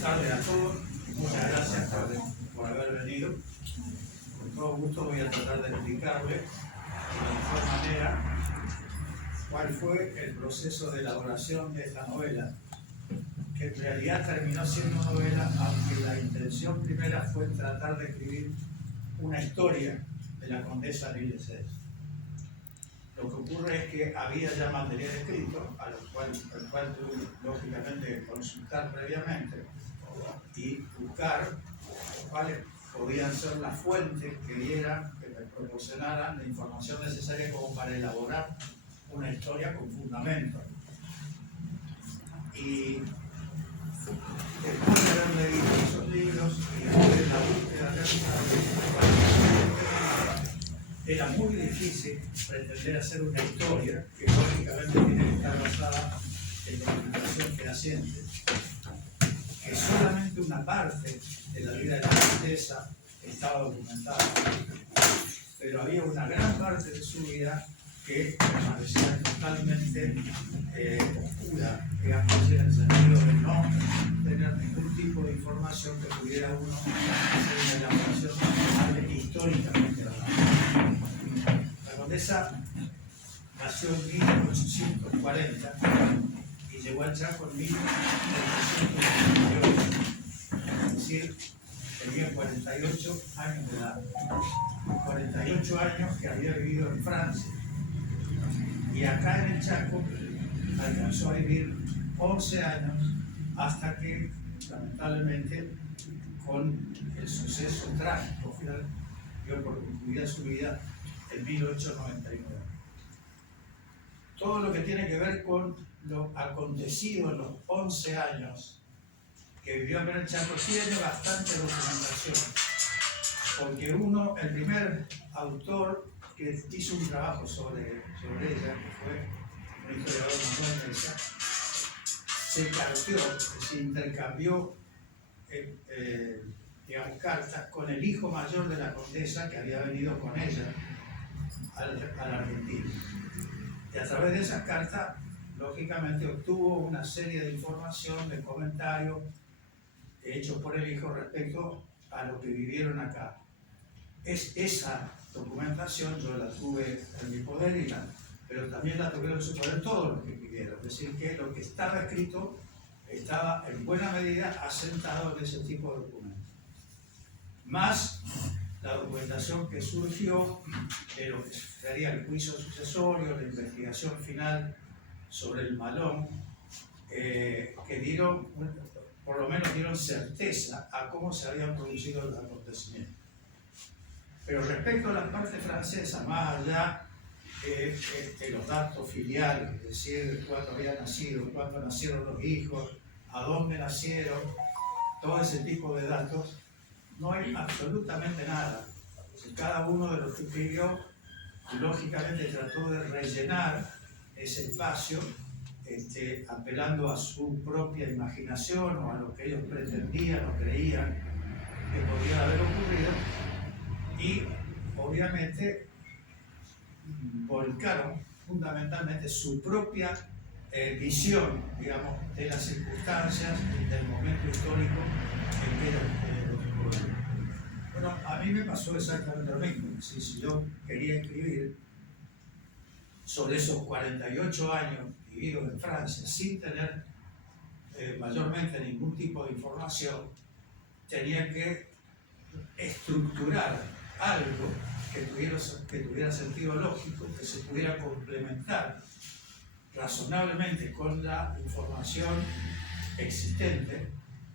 Buenas tardes a todos, muchas gracias por haber venido. Con todo gusto voy a tratar de explicarles de la mejor manera cuál fue el proceso de elaboración de esta novela, que en realidad terminó siendo novela, aunque la intención primera fue tratar de escribir una historia de la condesa Lilesés. Lo que ocurre es que había ya material escrito, al cual tuve lógicamente que consultar previamente y buscar cuáles podían ser las fuentes que me proporcionaran la información necesaria como para elaborar una historia con fundamento. Y después de haber leído esos libros y después de la búsqueda era muy difícil pretender hacer una historia que lógicamente tiene que estar basada en documentación fehaciente, que solamente una parte de la vida de la princesa estaba documentada, pero había una gran parte de su vida que permanecía totalmente oscura, digamos, en el sentido de no tener ningún tipo de información que pudiera uno hacer una elaboración históricamente hablando. La condesa nació en 1840 y llegó al Chaco en 1898, es decir, tenía 48 años de edad, 48 años que había vivido en Francia. Y acá en el Chaco alcanzó a vivir 11 años hasta que, lamentablemente, con el suceso trágico final, dio por concluida su vida en 1899. Todo lo que tiene que ver con lo acontecido en los 11 años que vivió acá en el Chaco tiene bastante documentación, porque el primer autor que hizo un trabajo sobre ella, que fue un historiador Manuel Mesa, se carteó, se intercambió digamos, cartas con el hijo mayor de la condesa que había venido con ella a la Argentina. Y a través de esas cartas, lógicamente, obtuvo una serie de información, de comentarios hechos por el hijo respecto a lo que vivieron acá. Esa documentación yo la tuve en mi poder, pero también la tuvieron en su poder todos los que vivieron. Es decir, que lo que estaba escrito estaba en buena medida asentado en ese tipo de documentos. Más la documentación que surgió de lo que sería el juicio sucesorio, la investigación final sobre el Malón, que por lo menos dieron certeza a cómo se habían producido los acontecimientos. Pero respecto a la parte francesa, más allá de los datos filiales, es decir, cuándo había nacido, cuándo nacieron los hijos, a dónde nacieron, todo ese tipo de datos, no hay absolutamente nada. Cada uno de los que escribió, lógicamente, trató de rellenar ese espacio, apelando a su propia imaginación o a lo que ellos pretendían o creían que podía haber ocurrido, y obviamente volcaron fundamentalmente su propia visión, digamos, de las circunstancias, del momento histórico en que ocurrió. Bueno, a mí me pasó exactamente lo mismo. Si yo quería escribir sobre esos 48 años vividos en Francia sin tener mayormente ningún tipo de información, tenía que estructurar algo que tuviera sentido lógico, que se pudiera complementar razonablemente con la información existente,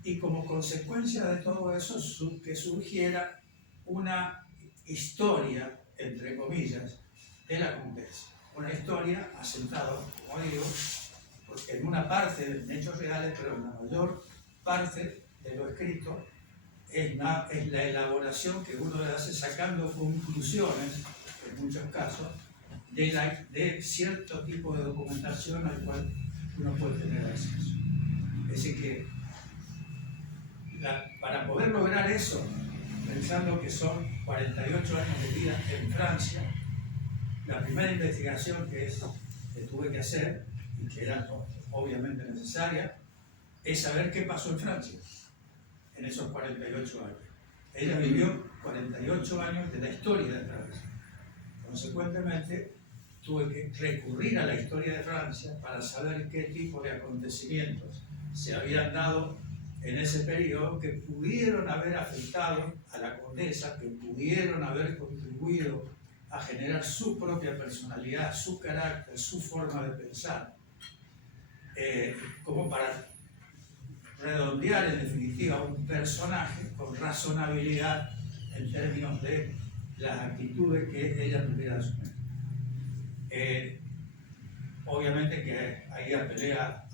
y como consecuencia de todo eso que surgiera una historia, entre comillas, de la condesa. Una historia asentada, como digo, en una parte de hechos reales, pero en la mayor parte de lo escrito es la elaboración que uno le hace sacando conclusiones, en muchos casos, de cierto tipo de documentación al cual uno puede tener acceso. Es decir que para poder lograr eso, pensando que son 48 años de vida en Francia, la primera investigación que tuve que hacer, y que era obviamente necesaria, es saber qué pasó en Francia. en esos 48 años. Ella vivió 48 años de la historia de Francia. Consecuentemente, tuve que recurrir a la historia de Francia para saber qué tipo de acontecimientos se habían dado en ese periodo que pudieron haber afectado a la condesa, que pudieron haber contribuido a generar su propia personalidad, su carácter, su forma de pensar, como para redondear en definitiva un personaje con razonabilidad en términos de las actitudes que ella tuviera asumir. Obviamente que ahí apelé a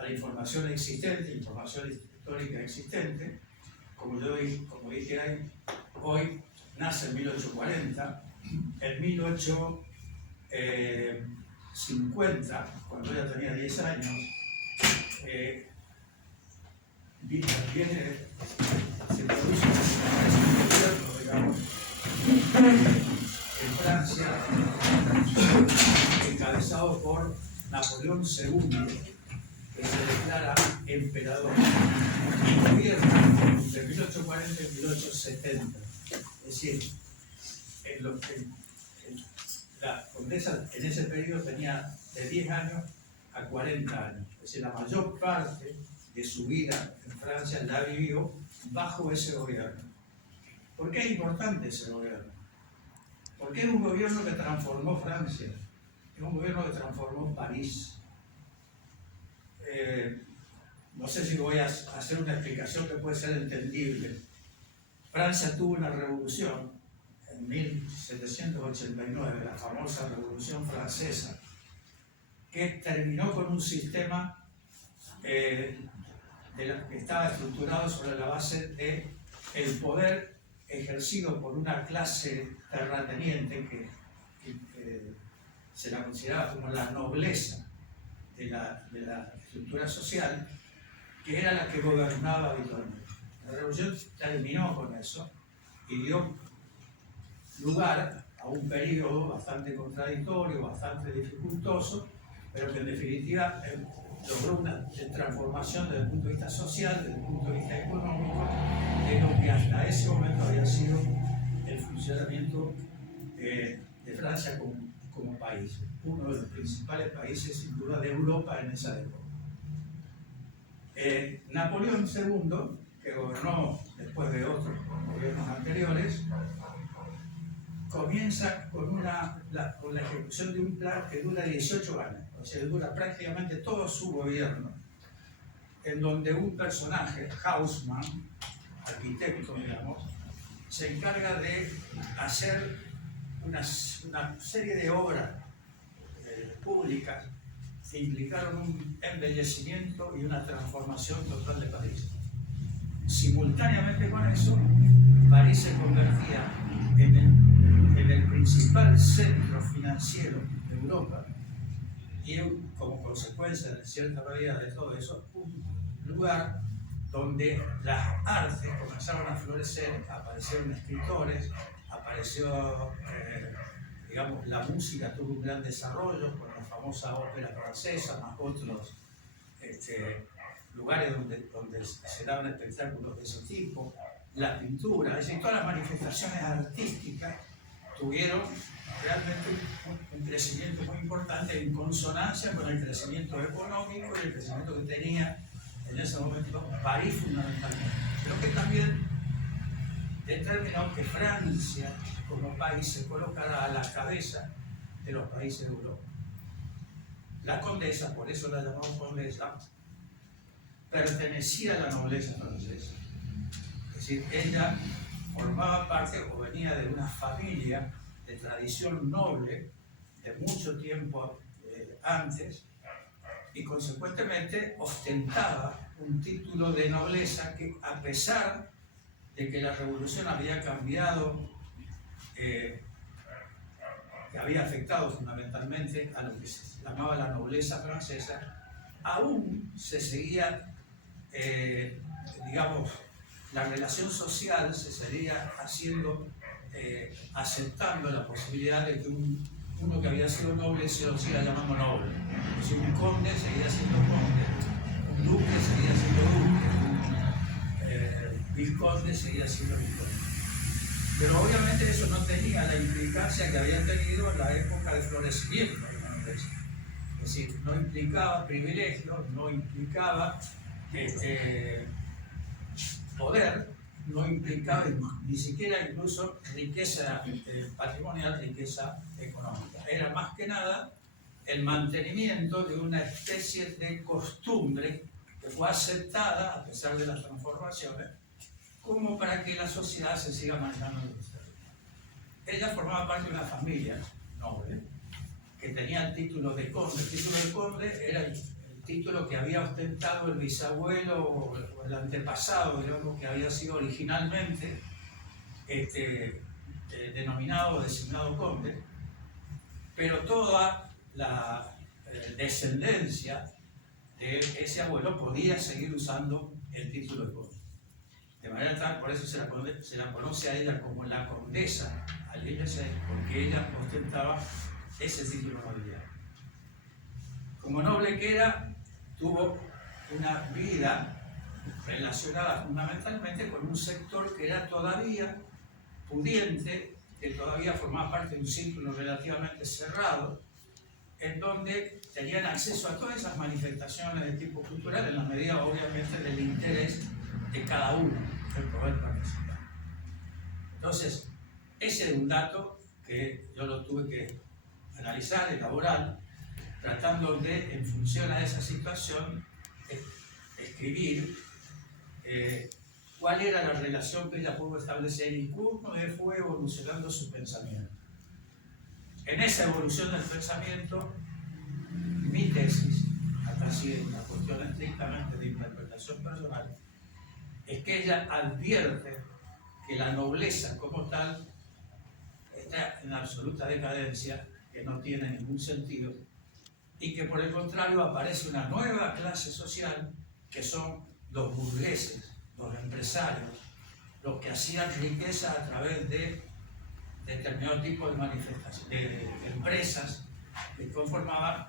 la información existente, información histórica existente, como dije ahí, hoy nace en 1840, en 1850, cuando ella tenía 10 años, se produce un gobierno, digamos, en Francia, encabezado por Napoleón II, que se declara emperador, y gobierna de 1840 a 1870. Es decir, la condesa en ese periodo tenía de 10 años a 40 años. Es decir, la mayor parte de su vida en Francia la vivió bajo ese gobierno. ¿Por qué es importante ese gobierno? Porque es un gobierno que transformó Francia, es un gobierno que transformó París. No sé si voy a hacer una explicación que puede ser entendible. Francia tuvo una revolución en 1789, la famosa Revolución Francesa, que terminó con un sistema que estaba estructurado sobre la base del poder ejercido por una clase terrateniente que se la consideraba como la nobleza de la estructura social, que era la que gobernaba habitualmente. La revolución terminó con eso y dio lugar a un periodo bastante contradictorio, bastante dificultoso, pero que en definitiva logró una transformación desde el punto de vista social, desde el punto de vista económico, de lo que hasta ese momento había sido el funcionamiento de Francia como país, uno de los principales países sin duda de Europa en esa época. Napoleón II, que gobernó después de otros gobiernos anteriores, comienza con la ejecución de un plan que dura 18 años, o sea, dura prácticamente todo su gobierno, en donde un personaje, Haussmann, arquitecto, digamos, se encarga de hacer una serie de obras públicas que implicaron un embellecimiento y una transformación total de París. Simultáneamente con eso, París se convertía en el principal centro financiero de Europa y como consecuencia de cierta medida de todo eso, un lugar donde las artes comenzaron a florecer, aparecieron escritores, apareció, digamos, la música tuvo un gran desarrollo con la famosa ópera francesa, más otros lugares donde se daban espectáculos de ese tipo, la pintura, es decir, todas las manifestaciones artísticas tuvieron realmente un crecimiento muy importante en consonancia con el crecimiento económico y el crecimiento que tenía en ese momento París fundamentalmente. Pero que también determinó que Francia como país se colocara a la cabeza de los países de Europa. La condesa, por eso la llamamos condesa, pertenecía a la nobleza francesa. Es decir, ella formaba parte o venía de una familia de tradición noble de mucho tiempo antes y consecuentemente ostentaba un título de nobleza que, a pesar de que la revolución había cambiado, que había afectado fundamentalmente a lo que se llamaba la nobleza francesa, aún se seguía, digamos, la relación social se seguía haciendo, aceptando la posibilidad de que uno que había sido noble se lo siga llamando noble. Es decir, un conde seguía siendo conde, un duque seguía siendo duque, conde seguía siendo vizconde. Pero obviamente eso no tenía la implicancia que había tenido en la época de florecimiento de la nobleza. Es decir, no implicaba privilegios, no implicaba poder, no implicaba ni siquiera incluso riqueza patrimonial, riqueza económica. Era más que nada el mantenimiento de una especie de costumbre que fue aceptada, a pesar de las transformaciones, como para que la sociedad se siga manejando en esta forma. Ella formaba parte de una familia noble que tenía el título de conde. El título de conde era el título que había ostentado el bisabuelo o el antepasado, digamos, que había sido originalmente denominado o designado conde, pero toda la descendencia de ese abuelo podía seguir usando el título de conde. De manera tal, por eso se la conoce a ella como la condesa Aliéñez, porque ella ostentaba ese título nobiliario. Como noble que era, tuvo una vida relacionada fundamentalmente con un sector que era todavía pudiente, que todavía formaba parte de un círculo relativamente cerrado, en donde tenían acceso a todas esas manifestaciones de tipo cultural en la medida, obviamente, del interés de cada uno en poder participar. Entonces, ese es un dato que yo lo tuve que analizar, elaborar, tratando de, en función a esa situación, escribir cuál era la relación que ella pudo establecer y cómo fue evolucionando su pensamiento. En esa evolución del pensamiento, mi tesis, hasta así es una cuestión estrictamente de interpretación personal, es que ella advierte que la nobleza como tal está en absoluta decadencia, que no tiene ningún sentido, y que por el contrario aparece una nueva clase social que son los burgueses, los empresarios, los que hacían riqueza a través de determinado tipo de manifestaciones, de empresas que conformaban,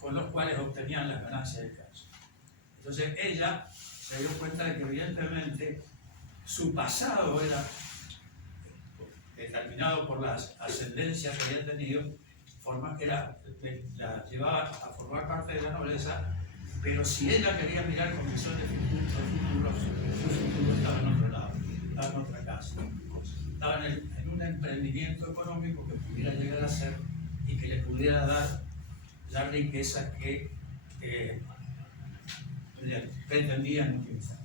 con los cuales obtenían las ganancias del caso. Entonces ella se dio cuenta de que evidentemente su pasado era determinado por las ascendencias que había tenido, la llevaba a formar parte de la nobleza, pero si ella quería mirar con visión de futuro, su futuro estaba en otro lado, estaba en otra casa, estaba en un emprendimiento económico que pudiera llegar a ser y que le pudiera dar la riqueza que pretendían utilizar.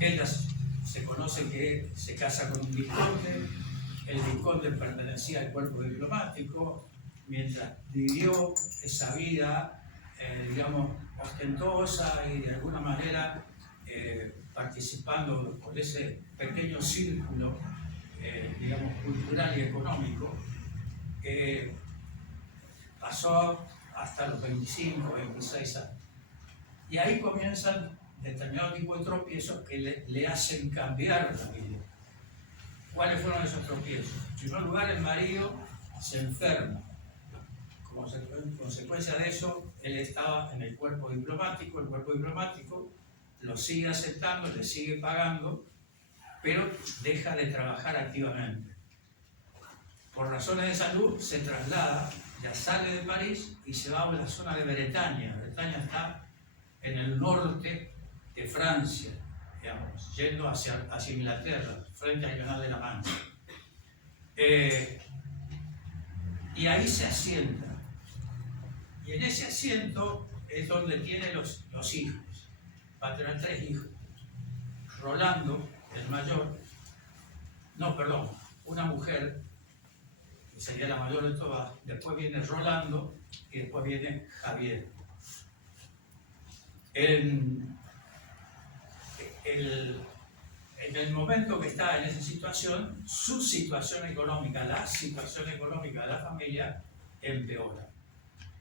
Ella se conoce que se casa con un vizconde, el vizconde pertenecía al cuerpo diplomático, mientras vivió esa vida, digamos, ostentosa y de alguna manera participando por ese pequeño círculo, digamos, cultural y económico, pasó hasta los 25, 26 años. Y ahí comienzan determinado tipo de tropiezos que le hacen cambiar la vida. ¿Cuáles fueron esos tropiezos? En primer lugar, el marido se enferma. Como consecuencia de eso, él estaba en el cuerpo diplomático lo sigue aceptando, le sigue pagando, pero deja de trabajar activamente. Por razones de salud se traslada, ya sale de París y se va a la zona de Bretaña. Bretaña está en el norte de Francia, digamos, yendo hacia Inglaterra, frente al Canal de la Mancha. Y ahí se asienta. Y en ese asiento es donde tiene los hijos. Va a tener 3 hijos. Rolando, el mayor, una mujer, que sería la mayor de todas, después viene Rolando y después viene Javier. En el momento que está en esa situación, su situación económica, la situación económica de la familia, empeora.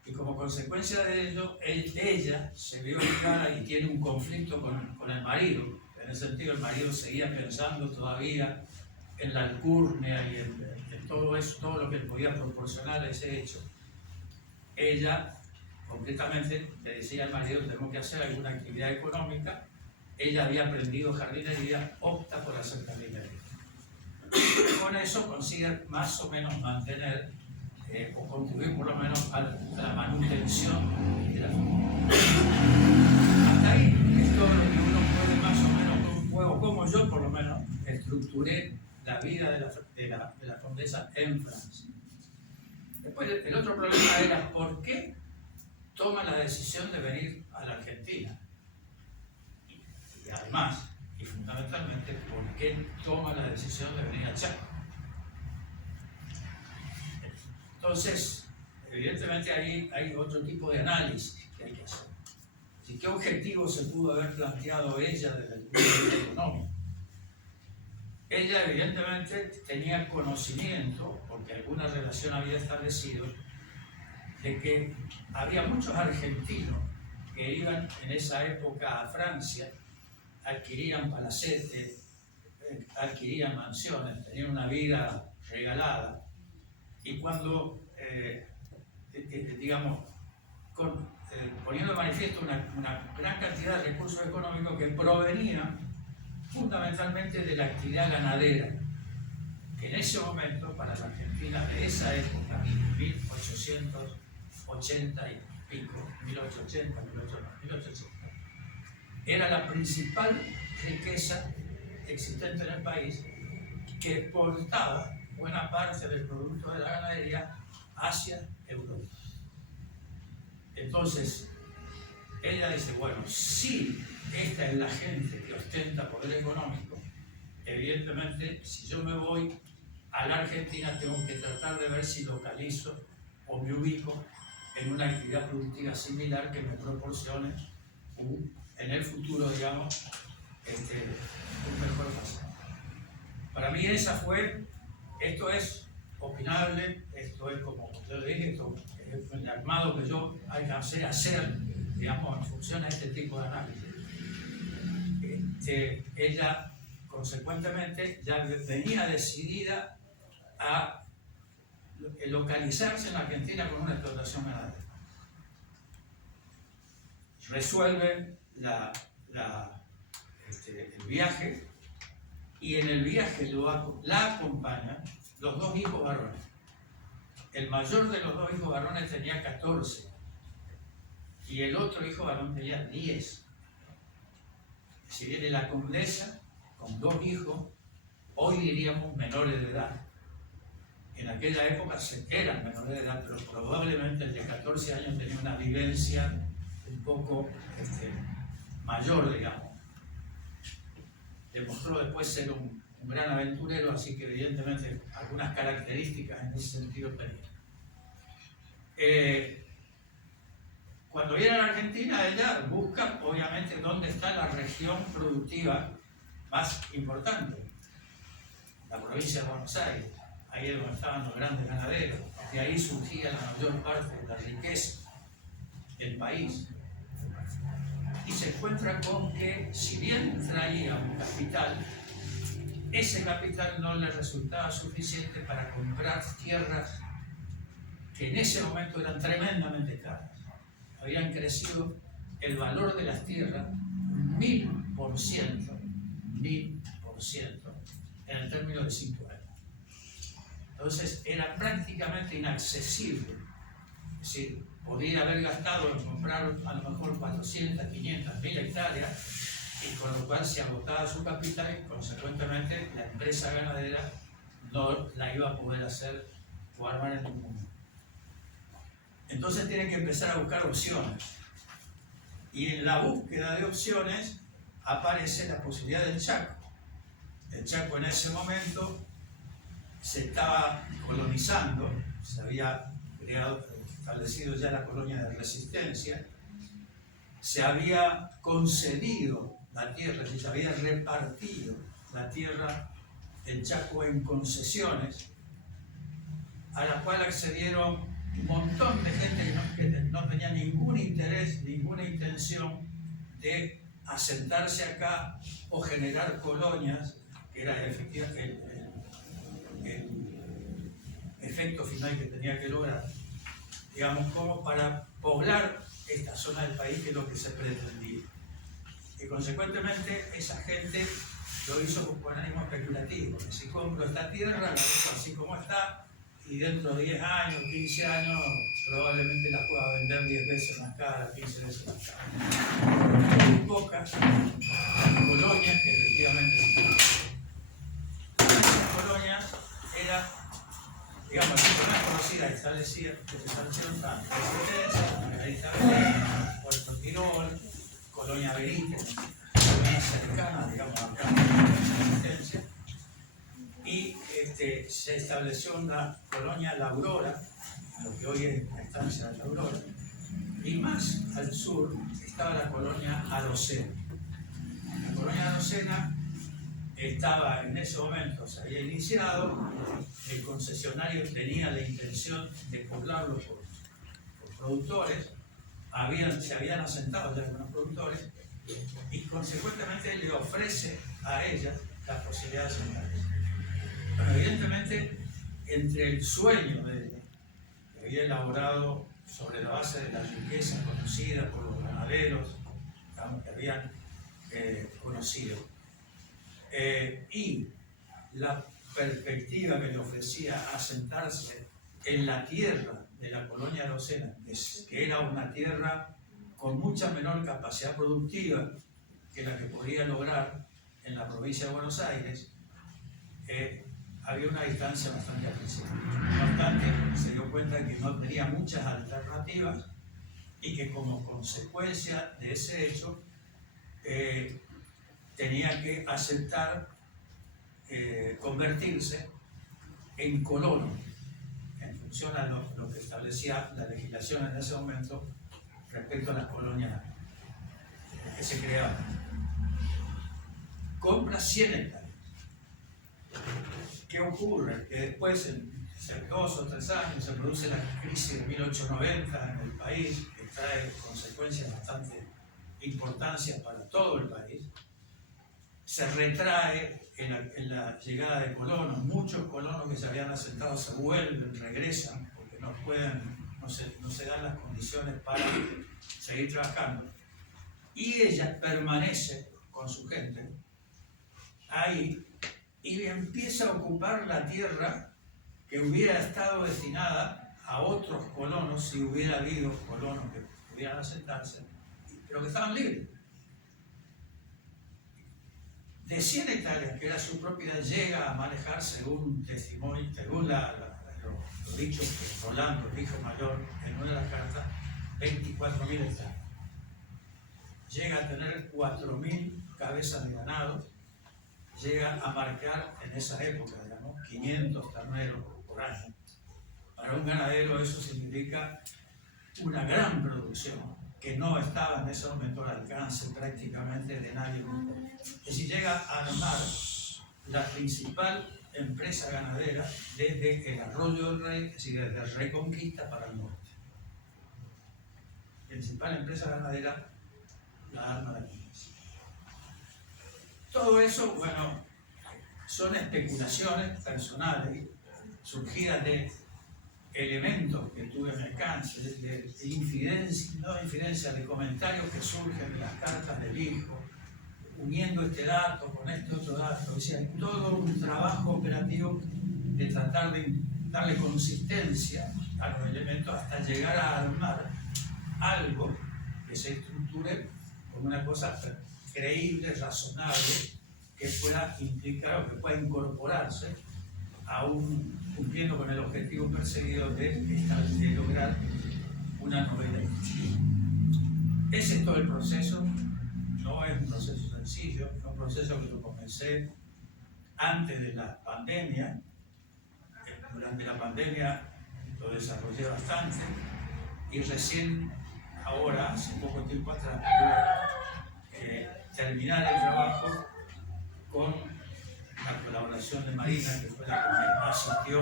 Y como consecuencia de ello, ella se vio obligada y tiene un conflicto con el marido. En ese sentido, el marido seguía pensando todavía en la alcurnia y en todo eso, todo lo que le podía proporcionar ese hecho. Ella, concretamente, le decía al marido: tenemos que hacer alguna actividad económica ella había aprendido jardinería, opta por hacer jardinería. Con eso consigue más o menos mantener o contribuir por lo menos a la manutención de la familia. Hasta ahí es todo lo que uno puede más o menos con un juego, como yo por lo menos estructuré la vida de la condesa en Francia. Después el otro problema era por qué toma la decisión de venir a la Argentina. Y además, y fundamentalmente, por qué toma la decisión de venir a Chaco. Entonces, evidentemente ahí hay otro tipo de análisis que hay que hacer. ¿Y qué objetivo se pudo haber planteado ella desde el punto de vista económico? Ella evidentemente tenía conocimiento, porque alguna relación había establecido, de que había muchos argentinos que iban en esa época a Francia, adquirían palacetes, adquirían mansiones, tenían una vida regalada. Y cuando, digamos, poniendo de manifiesto una gran cantidad de recursos económicos que provenían fundamentalmente de la actividad ganadera, que en ese momento, para la Argentina de esa época, 1880 y pico, 1880, 1880, era la principal riqueza existente en el país, que exportaba buena parte del producto de la ganadería hacia Europa. Entonces, ella dice, bueno, si esta es la gente que ostenta poder económico, evidentemente, si yo me voy a la Argentina, tengo que tratar de ver si localizo o me ubico en una actividad productiva similar que me proporcione en el futuro, digamos, un mejor pasado. Para mí esa fue, esto es opinable, esto es como yo dije, esto es el armado que yo alcancé a hacer, digamos, en función a este tipo de análisis. Ella, consecuentemente, ya venía decidida a localizarse en Argentina con una explotación ganadera. Resuelve el viaje, y en el viaje la acompañan los dos hijos varones. El mayor de los dos hijos varones tenía 14 y el otro hijo varón tenía 10. Si viene la condesa con dos hijos, hoy diríamos menores de edad. En aquella época eran menores de edad, pero probablemente el de 14 años tenía una vivencia un poco mayor, digamos. Demostró después ser un gran aventurero, así que evidentemente algunas características en ese sentido tenía. Cuando viene a la Argentina, ella busca obviamente dónde está la región productiva más importante, la provincia de Buenos Aires. Ahí es donde estaban los grandes ganaderos, de ahí surgía la mayor parte de la riqueza del país. Y se encuentra con que, si bien traía un capital, ese capital no le resultaba suficiente para comprar tierras que en ese momento eran tremendamente caras. Habían crecido el valor de las tierras 1000% en el término de 5 años. Entonces era prácticamente inaccesible. Es decir, podría haber gastado en comprar a lo mejor 400, 500, 1000 hectáreas, y con lo cual se agotaba su capital y consecuentemente la empresa ganadera no la iba a poder hacer o armar en un mundo. Entonces tiene que empezar a buscar opciones. Y en la búsqueda de opciones aparece la posibilidad del Chaco. El Chaco en ese momento se estaba colonizando, se había establecido ya la colonia de Resistencia, se había concedido la tierra, se había repartido la tierra del Chaco en concesiones, a la cual accedieron un montón de gente que no tenía ningún interés, ninguna intención de asentarse acá o generar colonias, que era efectivamente el efecto final que tenía que lograr, digamos, como para poblar esta zona del país, que es lo que se pretendía. Y consecuentemente esa gente lo hizo con ánimo especulativo. Si compro esta tierra, la dejo así como está, y dentro de 10 años, 15 años, probablemente la pueda vender 10 veces más cara, 15 veces más cara. Muy pocas colonias que efectivamente se estaban. Esas colonias eran, digamos, la más conocida que se establecieron tanto Resistencia, Puerto Tirol, Colonia Verite, muy cercana, digamos, acá en Resistencia, y se estableció una colonia La Aurora, lo que hoy es la estancia de La Aurora, y más al sur estaba la colonia Arocena. La colonia Arocena estaba en ese momento, se había iniciado, el concesionario tenía la intención de poblarlo por productores, se habían asentado ya algunos productores, y consecuentemente le ofrece a ella la posibilidad de asentarse. Bueno, evidentemente, entre el sueño de ella, que había elaborado sobre la base de la riqueza conocida por los ganaderos, que habían conocido, y la perspectiva que le ofrecía asentarse en la tierra de la colonia Arocena, que era una tierra con mucha menor capacidad productiva que la que podía lograr en la provincia de Buenos Aires, había una distancia bastante apreciable. No obstante, se dio cuenta de que no tenía muchas alternativas y que como consecuencia de ese hecho tenía que aceptar convertirse en colono en función a lo que establecía la legislación en ese momento respecto a las colonias que se creaban. Compra 100 hectáreas. ¿Qué ocurre? Que después, en 2 o 3 años, se produce la crisis de 1890 en el país, que trae consecuencias bastante importantes para todo el país. Se retrae en la llegada de colonos. Muchos colonos que se habían asentado se vuelven, regresan, porque no se dan las condiciones para seguir trabajando. Y ella permanece con su gente ahí y empieza a ocupar la tierra que hubiera estado destinada a otros colonos si hubiera habido colonos que pudieran asentarse, pero que estaban libres. De 100 hectáreas, que era su propiedad, llega a manejar, según testimonio, según lo dicho que Rolando, el hijo mayor, en una de las cartas, 24.000 hectáreas. Llega a tener 4.000 cabezas de ganado, llega a marcar en esa época, digamos, 500 terneros por año. Para un ganadero eso significa una gran producción que no estaba en ese momento al alcance prácticamente de nadie. Es decir, llega a armar la principal empresa ganadera desde el Arroyo del Rey, es decir, desde Reconquista para el norte. Principal empresa ganadera, la arma de la iglesia. Todo eso, bueno, son especulaciones personales surgidas de elementos que tuve en mi alcance, de infidencia, de comentarios que surgen de las cartas del hijo, uniendo este dato con este otro dato. O sea, hay todo un trabajo operativo de tratar de darle consistencia a los elementos hasta llegar a armar algo que se estructure como una cosa creíble, razonable, que pueda implicar o que pueda incorporarse cumpliendo con el objetivo perseguido de lograr una novela histórica. Ese es todo el proceso. No es un proceso sencillo, es un proceso que lo comencé antes de la pandemia. Durante la pandemia lo desarrollé bastante y recién ahora, hace poco tiempo atrás, pude terminar el trabajo con la colaboración de Marina, que fue la que me asistió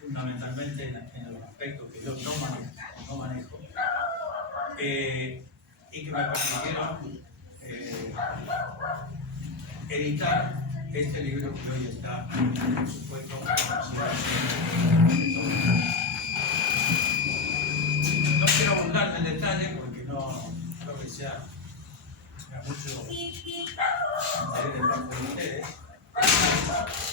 fundamentalmente en los aspectos que yo no manejo, y que me permitieron editar este libro que hoy está, por supuesto, no quiero abundar en detalle porque no creo que sea a mucho interés de parte de ustedes.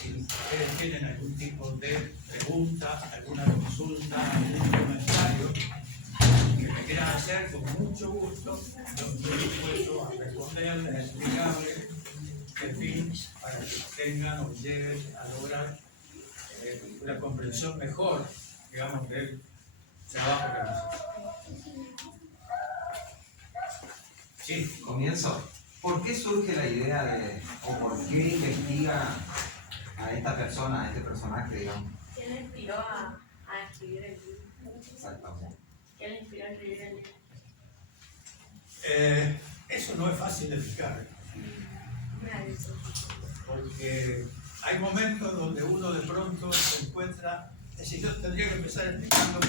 Si ustedes tienen algún tipo de pregunta, alguna consulta, algún comentario que me quieran hacer, con mucho gusto, yo estoy dispuesto a responderles, a explicarles, en fin, para que tengan o lleguen a lograr una comprensión mejor, digamos, del trabajo que hacemos. Sí. Comienzo. ¿Por qué surge la idea de, o por qué investiga a esta persona, a este personaje, digamos? ¿Qué le inspiró a escribir el libro? Exactamente. ¿Qué le inspiró a escribir el libro? Eso no es fácil de explicar, porque hay momentos donde uno de pronto se encuentra, es decir, yo tendría que empezar explicando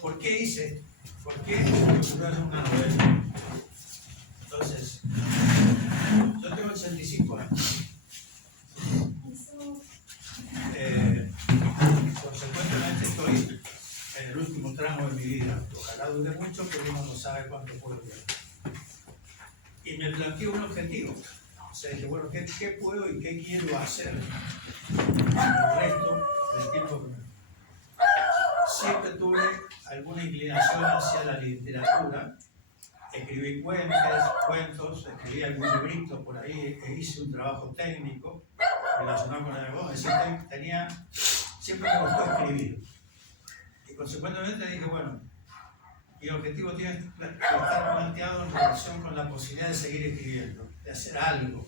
por qué hice, por qué se me ocurrió hacer una novela. Entonces, yo tengo 85 años. Consecuentemente estoy en el último tramo de mi vida. Ojalá dure mucho, pero uno no sabe cuánto puedo durar. Y me planteé un objetivo. O sea, dije, bueno, ¿qué puedo y qué quiero hacer el resto del tiempo que me... Siempre tuve alguna inclinación hacia la literatura. Escribí cuentos, escribí algún librito por ahí, hice un trabajo técnico relacionado con el negocio. Es decir, siempre me gustó escribir. Y consecuentemente dije, bueno, mi objetivo tiene que estar planteado en relación con la posibilidad de seguir escribiendo, de hacer algo.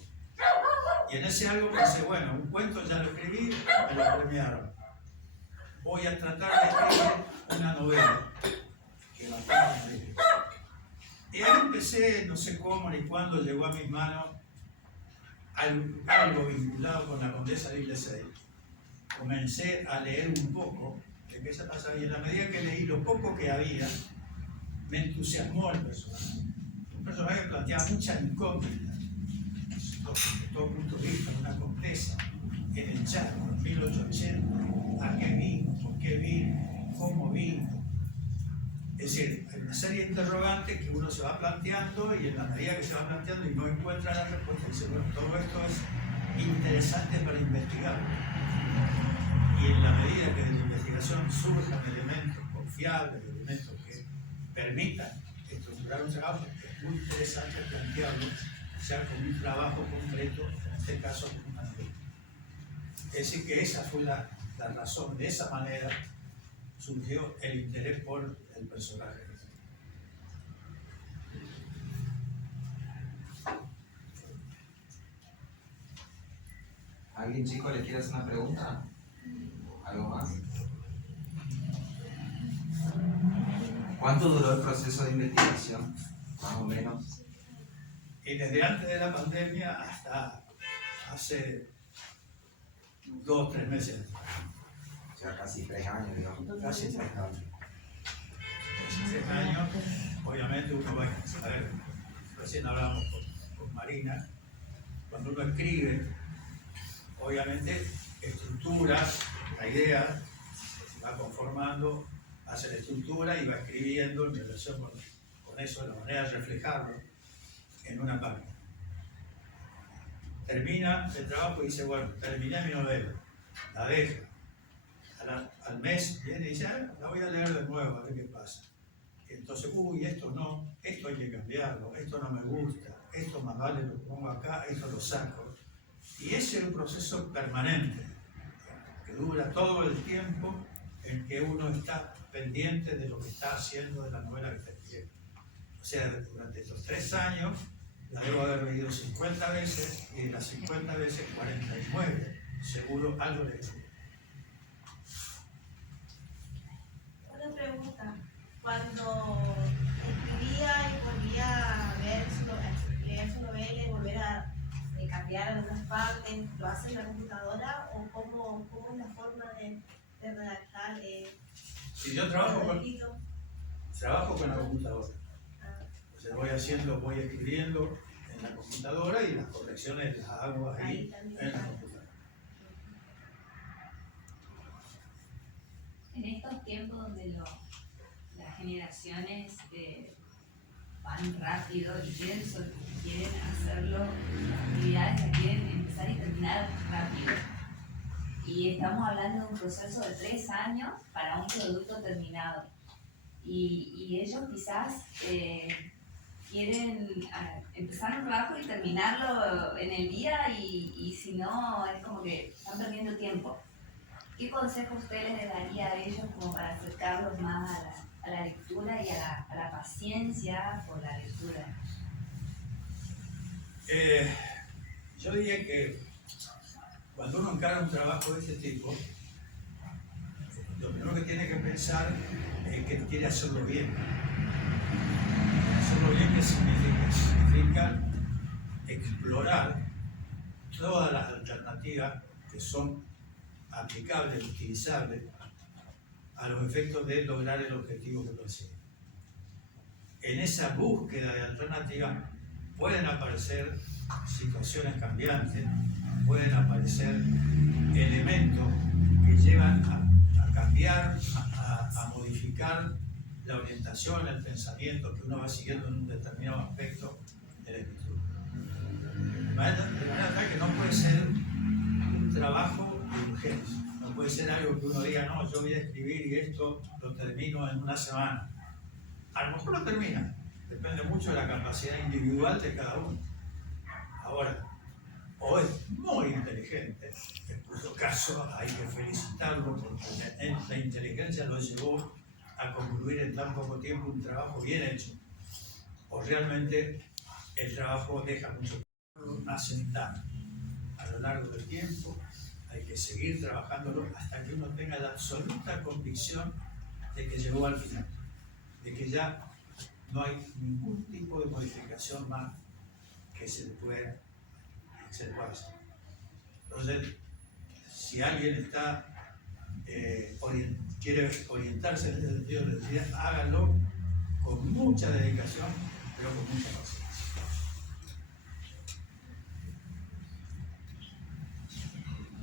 Y en ese algo pensé, bueno, un cuento ya lo escribí, me lo premiaron. Voy a tratar de escribir una novela que la tengo. Y ahí empecé, no sé cómo ni cuándo llegó a mis manos algo vinculado con la Condesa de Iglesias. Comencé a leer un poco de qué se pasaba y en la medida que leí lo poco que había, me entusiasmó el personaje. Un personaje que planteaba mucha incógnita, desde todo punto de vista, una condesa en el Chaco, en 1880, a qué vino, por qué vino, cómo vino. Es decir, hay una serie de interrogantes que uno se va planteando y en la medida que se va planteando y no encuentra la respuesta, dice, bueno, todo esto es interesante para investigar. Y en la medida que de la investigación surjan elementos confiables, elementos que permitan estructurar un trabajo, es muy interesante plantearlo, sea como un trabajo concreto, en este caso como una novela. Es decir, que esa fue la razón, de esa manera surgió el interés por el personaje. ¿Alguien chico le quiere hacer una pregunta? ¿Algo más? ¿Cuánto duró el proceso de investigación? Más o menos. Y desde antes de la pandemia hasta hace 2 o 3 meses. O sea, casi 3 años, digamos. Casi 3 años. Casi 3 años, obviamente uno va a ver, recién hablamos con Marina, cuando uno escribe, obviamente estructura la idea, se va conformando, hace la estructura y va escribiendo en relación con eso, la manera de reflejarlo en una página. Termina el trabajo y dice, bueno, terminé mi novela, la deja. Al mes viene y dice, la voy a leer de nuevo a ver qué pasa. Y entonces, esto no, esto hay que cambiarlo, esto no me gusta, esto más vale lo pongo acá, esto lo saco. Y ese es un proceso permanente, que dura todo el tiempo en que uno está pendiente de lo que está haciendo, de la novela que está escribiendo. O sea, durante estos 3 años, la debo haber leído 50 veces y de las 50 veces, 49, seguro algo le escribí. Una pregunta. Cuando escribía y volvía a leer su novela y volver a cambiar algunas partes, ¿lo hace en la computadora o cómo es la forma de redactar? Si yo trabajo con la computadora. O sea, voy escribiendo en la computadora y las correcciones las hago ahí en la computadora. En estos tiempos donde las generaciones van rápido y quieren hacerlo, las actividades las quieren empezar y terminar rápido. Y estamos hablando de un proceso de 3 años para un producto terminado. Y ellos quizás quieren empezar un trabajo y terminarlo en el día y si no, es como que están perdiendo tiempo. ¿Qué consejo usted les daría a ellos como para acercarlos más a la lectura y a la paciencia por la lectura? Yo diría que cuando uno encara un trabajo de este tipo, lo primero que tiene que pensar es que quiere hacerlo bien. Hacerlo bien, ¿qué significa? Significa explorar todas las alternativas que son aplicables, utilizables a los efectos de lograr el objetivo que persigue. En esa búsqueda de alternativas pueden aparecer situaciones cambiantes, pueden aparecer elementos que llevan a cambiar, a modificar la orientación, el pensamiento que uno va siguiendo en un determinado aspecto de la escritura. De manera tal que no puede ser un trabajo de urgencia, no puede ser algo que uno diga, no, yo voy a escribir y esto lo termino en una semana. A lo mejor lo termina, depende mucho de la capacidad individual de cada uno. Ahora, o es muy inteligente, en cuyo caso hay que felicitarlo porque la inteligencia lo llevó a concluir en tan poco tiempo un trabajo bien hecho, o realmente el trabajo deja mucho asentado. A lo largo del tiempo hay que seguir trabajándolo hasta que uno tenga la absoluta convicción de que llegó al final, de que ya no hay ningún tipo de modificación más que se le pueda hacer. Entonces, si alguien está quiere orientarse en este sentido, les diría, háganlo con mucha dedicación, pero con mucha paciencia.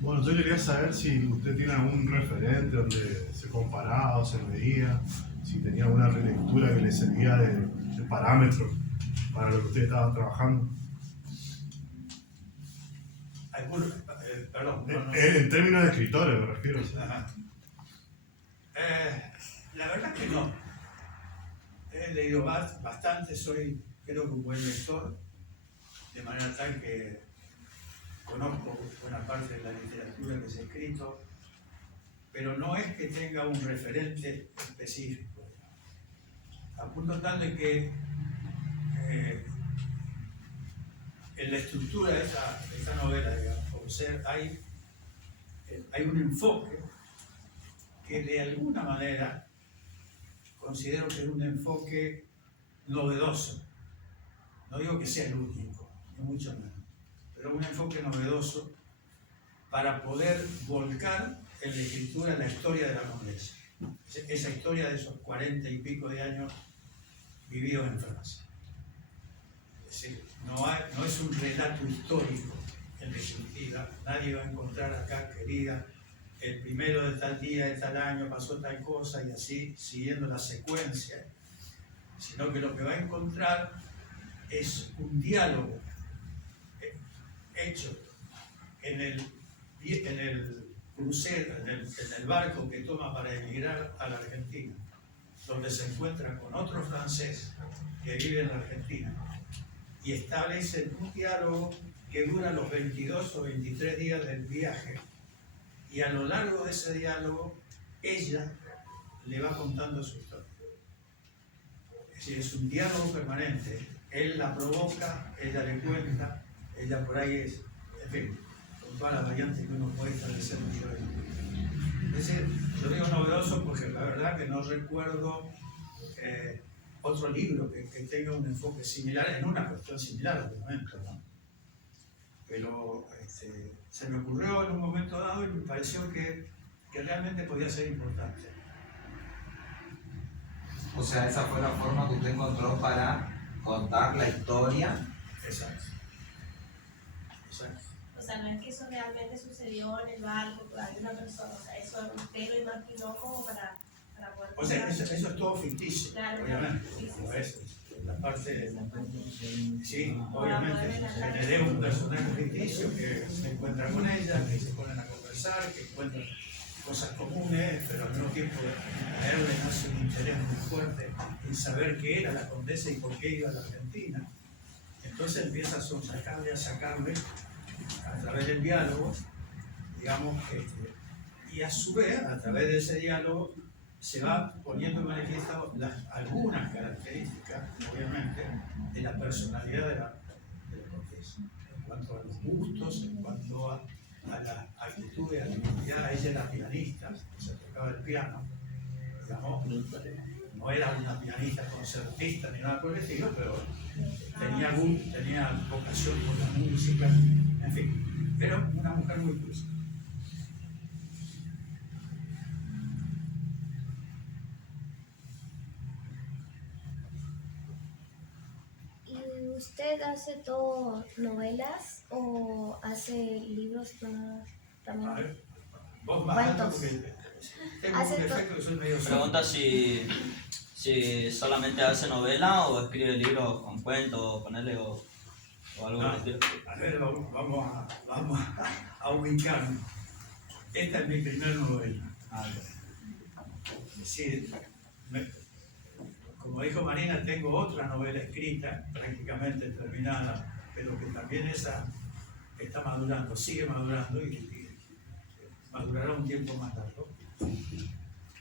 Bueno, yo quería saber si usted tiene algún referente donde se comparaba o se medía, si tenía alguna relectura que le servía de parámetro para lo que usted estaba trabajando. Perdón. En términos de escritores me refiero. Ajá. La verdad que no. He leído bastante, soy creo que un buen lector, de manera tal que conozco buena parte de la literatura que se ha escrito, pero no es que tenga un referente específico. A punto tal de que en la estructura de esta novela, digamos, hay un enfoque que de alguna manera considero que es un enfoque novedoso. No digo que sea el único, ni mucho menos, pero un enfoque novedoso para poder volcar en la escritura la historia de la Condesa. Esa historia de esos 40 y pico de años vividos en Francia. Es decir, no es un relato histórico en definitiva. Nadie va a encontrar acá que diga el primero de tal día, de tal año, pasó tal cosa y así, siguiendo la secuencia, sino que lo que va a encontrar es un diálogo hecho en el crucero, en el barco que toma para emigrar a la Argentina, donde se encuentra con otro francés que vive en la Argentina y establece un diálogo que dura los 22 o 23 días del viaje, y a lo largo de ese diálogo ella le va contando su historia. Es decir, es un diálogo permanente. Él la provoca, ella le cuenta, ella por ahí es, en fin, con todas las variantes que uno puede establecer en la historia. Es decir, yo digo novedoso porque la verdad que no recuerdo otro libro que tenga un enfoque similar, en una cuestión similar, obviamente, ¿no? Pero se me ocurrió en un momento dado y me pareció que realmente podía ser importante. O sea, esa fue la forma que usted encontró para contar la historia. Exacto. Exacto. O sea, no es que eso realmente sucedió en el barco, hay una persona, o sea, eso usted lo imaginó como para poder... O sea, eso es todo ficticio, Claro, obviamente. sí, sí, No sí. es la parte, sí, obviamente, generé un personaje ficticio que se encuentra con ella, que se ponen a conversar, que encuentran cosas comunes, pero al mismo tiempo a él le nace un interés muy fuerte en saber qué era la condesa y por qué iba a la Argentina. Entonces empieza a sonsacarle, a sacarle, a través del diálogo, digamos, y a su vez, a través de ese diálogo, se va poniendo en manifiesto algunas características, obviamente, de la personalidad de la condesa, en cuanto a los gustos, en cuanto a la actitud, a la identidad. Ella era pianista, se tocaba el piano, digamos, no era una pianista concertista ni nada por el estilo, pero tenía vocación por la música, en fin, pero una mujer muy culta. ¿Y usted hace todo novelas o hace libros también? A ver, vos bajando porque tengo un defecto que soy medio sordo. Pregunta si solamente hace novela o escribe libros con cuentos, ponerle o algo No, así. a ver, vamos a ubicarnos. Esta es mi primera novela. Es decir, como dijo Marina, tengo otra novela escrita, prácticamente terminada, pero que también esa está madurando, sigue madurando y madurará un tiempo más largo.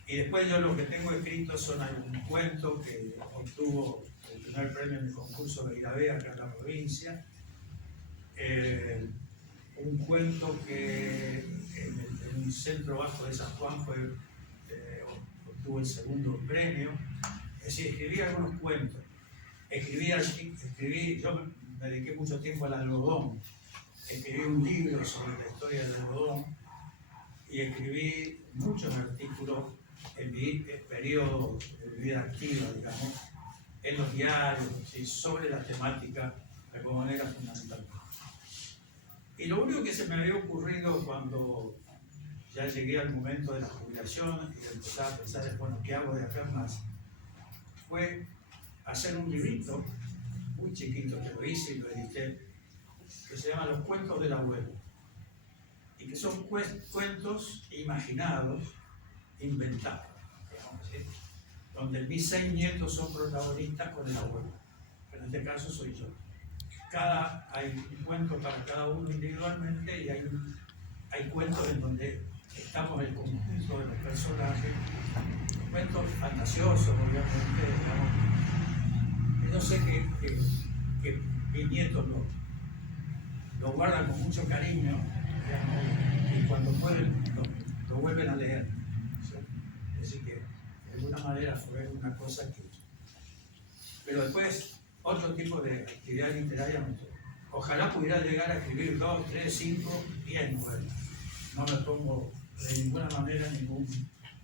Y después yo lo que tengo escrito son algunos cuentos que obtuvo el primer premio en el concurso de Irabé acá en la provincia. Un cuento que en un centro bajo de San Juan obtuvo el segundo premio. Es decir, escribí algunos cuentos. Yo me dediqué mucho tiempo al algodón. Escribí un libro sobre la historia del algodón y escribí muchos artículos en mi periodo de vida activa, digamos, en los diarios, ¿sí?, sobre la temática algodonera fundamental. Y lo único que se me había ocurrido cuando ya llegué al momento de la jubilación y de empezar a pensar, bueno, ¿qué hago de acá más?, fue hacer un librito muy chiquito que lo hice y lo edité, que se llama Los Cuentos del Abuelo, y que son cuentos imaginados, inventados, digamos, ¿sí?, donde mis 6 nietos son protagonistas con el abuelo, que en este caso soy yo. Hay un cuento para cada uno individualmente y hay cuentos en donde estamos el conjunto de los personajes, cuentos fantasiosos, obviamente, digamos. Y yo sé que mis nietos lo guardan con mucho cariño, digamos, y cuando pueden lo vuelven a leer, ¿sí? Así que de alguna manera fue una cosa que... Pero después, otro tipo de actividad literaria, ojalá pudiera llegar a escribir 2, 3, 5, 10 novelas. No me pongo de ninguna manera ningún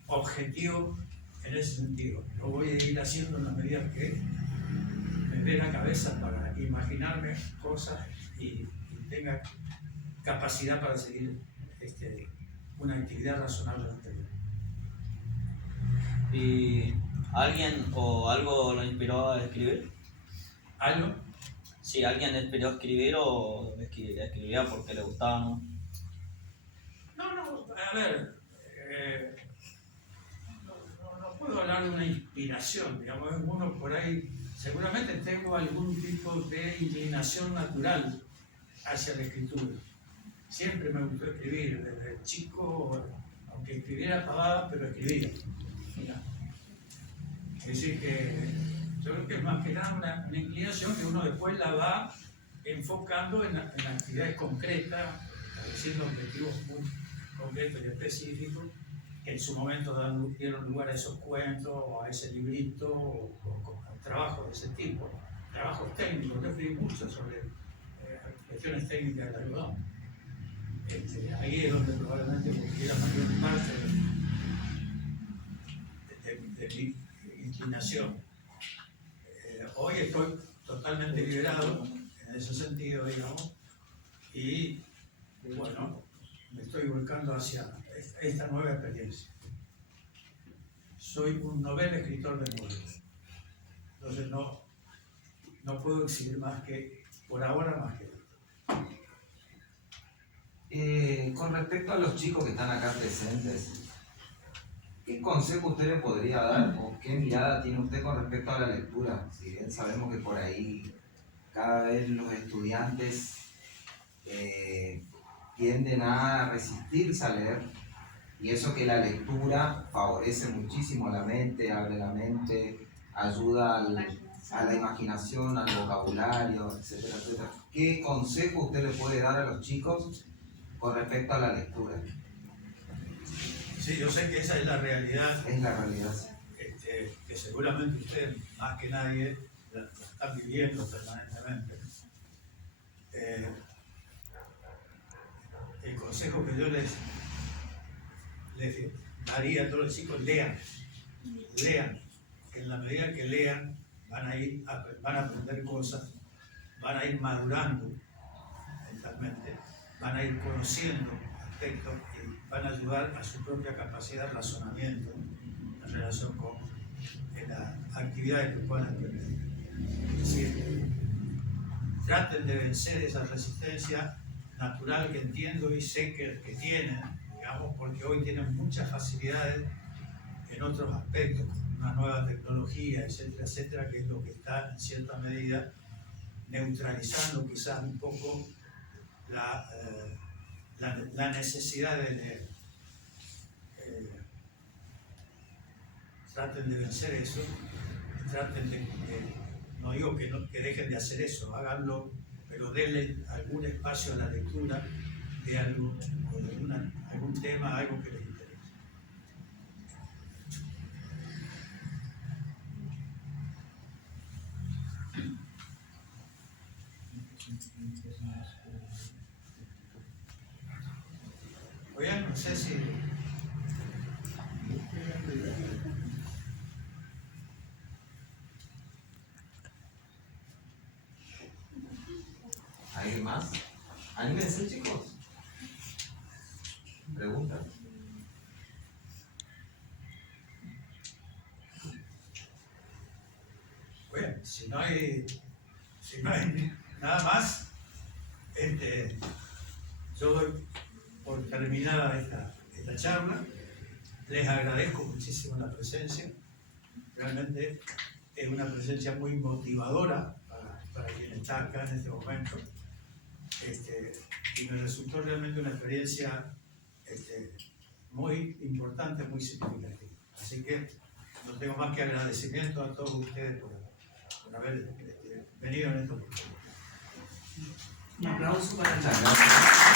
objetivo en ese sentido. Lo voy a ir haciendo en la medida que me dé la cabeza para imaginarme cosas y tenga capacidad para seguir una actividad razonable anterior. ¿Y alguien o algo lo inspiró a escribir? ¿Algo? Si alguien le inspiró a escribir o escribía porque le gustaba, ¿no? No, a ver, no puedo hablar de una inspiración, digamos, uno por ahí, seguramente tengo algún tipo de inclinación natural hacia la escritura. Siempre me gustó escribir, desde chico, aunque escribiera pavada, pero escribía. Mira. Es decir, que yo creo que es más que nada una inclinación que uno después la va enfocando en actividades concretas, estableciendo objetivos muy concretos y específicos, que en su momento dieron lugar a esos cuentos, o a ese librito, o trabajos de ese tipo, trabajos técnicos. Yo escribí mucho sobre cuestiones técnicas del algodón. Ahí es donde probablemente busqué la mayor parte de mi inclinación. Hoy estoy totalmente liberado en ese sentido, digamos, y bueno, me estoy volcando hacia esta nueva experiencia. Soy un novel escritor de novelas, entonces no puedo exhibir más que, por ahora, más que esto. Con respecto a los chicos que están acá presentes, ¿qué consejo usted le podría dar o qué mirada tiene usted con respecto a la lectura? Si bien sabemos que por ahí cada vez los estudiantes tienden a resistirse a leer, y eso que la lectura favorece muchísimo la mente, abre la mente, ayuda a la imaginación, al vocabulario, etcétera, etcétera. ¿Qué consejo usted le puede dar a los chicos con respecto a la lectura? Sí, yo sé que esa es la realidad, Es la realidad. que seguramente usted, más que nadie, la está viviendo permanentemente. El consejo que yo les daría a todos los chicos: lean, que en la medida que lean van a aprender cosas, van a ir madurando mentalmente, van a ir conociendo aspectos y van a ayudar a su propia capacidad de razonamiento en relación con las actividades que puedan aprender. Es decir, traten de vencer esa resistencia natural que entiendo y sé que tienen, digamos, porque hoy tienen muchas facilidades en otros aspectos, una nueva tecnología, etcétera, etcétera, que es lo que está en cierta medida neutralizando quizás un poco la necesidad de leer. Traten de vencer eso, traten no digo que dejen de hacer eso, háganlo, pero denle algún espacio a la lectura de algo, o de algún tema, algo que les interese. Oigan, no sé si... ¿Alguien más? Anímense, chicos. Preguntas. Bueno, si no hay nada más, yo doy por terminada esta charla. Les agradezco muchísimo la presencia. Realmente es una presencia muy motivadora para quien está acá en este momento. Y me resultó realmente una experiencia muy importante, muy significativa. Así que no tengo más que agradecimiento a todos ustedes por haber venido en esta oportunidad. Un aplauso para Muchas gracias.